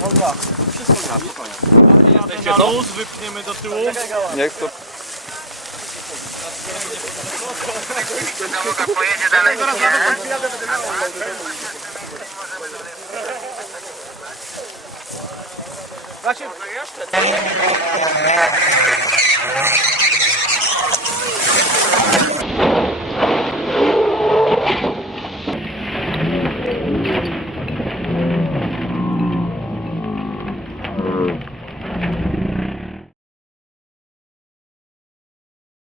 Dobra, wszystko gra, spokojnie. Na luz wypniemy do tyłu. Niech to... Zaraz, zaraz, pojedzie dalej. Znaczy... Thank